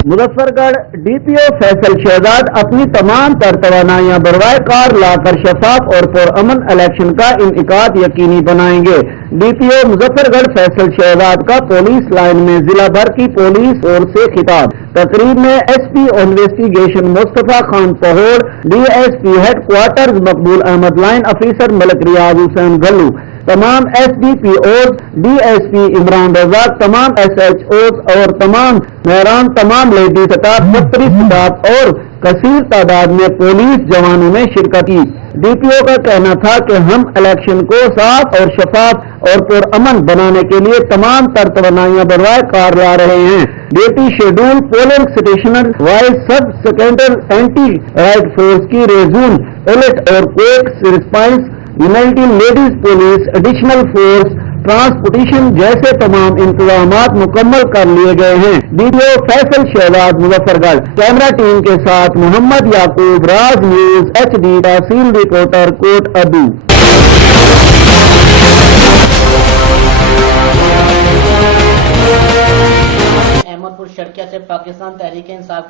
Muzaffargarh DPO Faisal Shahzad अपनी तमाम तर तवानाइयां बरवाए कार लाकर शफाफ और पुरअमन इलेक्शन का इनइकाद यकीनी बनाएंगे। डीपीओ मुजफ्फरगढ़ फैसल शहजाद का पुलिस लाइन में जिला भर की पुलिस ओर से खिताब। तकरीब में एसपी इन्वेस्टिगेशन मुस्तफा खान पहोड़, DSP headquarters Maqbool Ahmad, line officer Malik Riyaz Hussain Gallu, तमाम एसडीपीओज, डीएसपी इमरान रजाक, तमाम एसएचओज और तमाम मेहरान, तमाम लेडी स्टाफ, दफ्तरी स्टाफ और कसीर तादाद में पुलिस जवानों ने शिरकत की। डीपीओ का कहना था कि हम इलेक्शन को साफ और शफाफ और पुरअमन बनाने के लिए तमाम तर तवानाइयां बरवाए कार ला रहे हैं। Duty schedule polling station wise sub sector anti riot force की रेजून एलिट और quick response united ladies police, additional force, transportation जैसे तमाम इंतजामात मुकम्मल कर लिए गए हैं। DPO Faisal Shahzad Muzaffargarh. Camera team के साथ मोहम्मद याकूब, राज न्यूज HD, तहसील रिपोर्टर कोट अबू। अहमदपुर शर्किया से पाकिस्तान तहरीक इंसाफ के